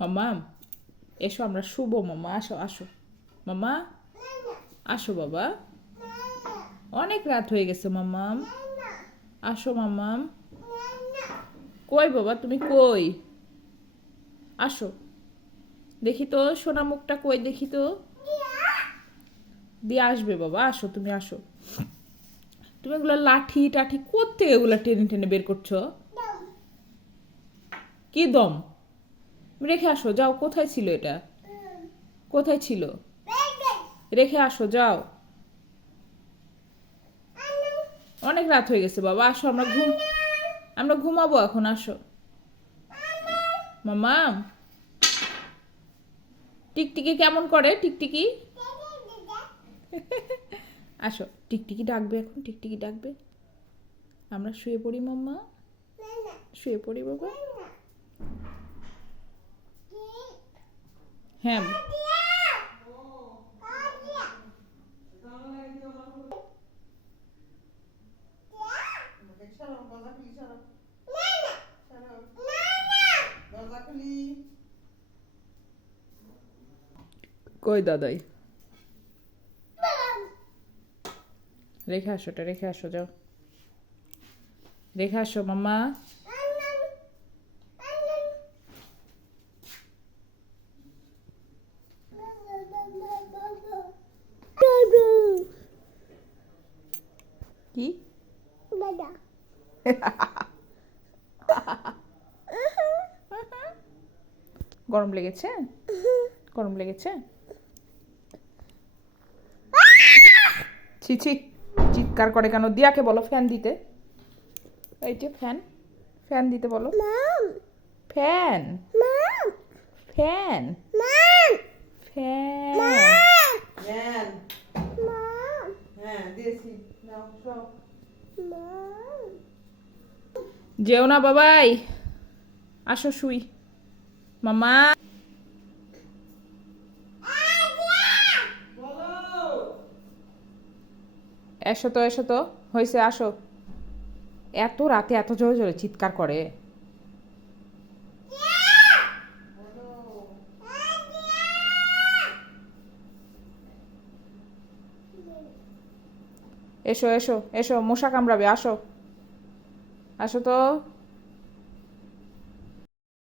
মামা এসো আমরা শুভ মামা, আসো আসো মামা, আসো বাবা, অনেক রাত হয়ে গেছে মামাম, আসো মামাম। কই বাবা তুমি কই? আসো দেখি তো সোনা মুখটা কই দেখি তো। দিয়ে আসবে বাবা, আসো তুমি আসো। তুমি এগুলো লাঠি টাঠি কোত্থেকে এগুলো টেনে টেনে বের করছো? কি দম? রেখে আসো যাও, কোথায় ছিল এটা? কোথায় ছিল? রেখে আসো যাও। অনেক রাত হয়ে গেছে বাবা, আসো আমরা ঘুমাবো এখন, আসো মামা। টিকটিকি কেমন করে টিকটিকি? আসো, টিকটিকি ডাকবে এখন, টিকটিকি ডাকবে। আমরা শুয়ে পড়ি মাম্মা, শুয়ে পড়ি বাবা। হ্যাঁ কই দাদাই? রেখে আসো, এটা রেখে আসো যাও, রেখে আসো মাম্মা। কি গরম লেগেছে? গরম লেগেছে? ছি ছি, চিৎকার করে কেন? দিয়াকে বলো ফ্যান দিতে। এই যে ফ্যান, ফ্যান দিতে বলো। Fan fan fan. যেও না বাবাই, আসো শুই মামা। এসো তো এসো তো, হয়েছে আসো। এত রাতে এত জোরে জোরে চিৎকার করে। এসো এসো এসো, মশা কামড়াবে, আসো আসো তো।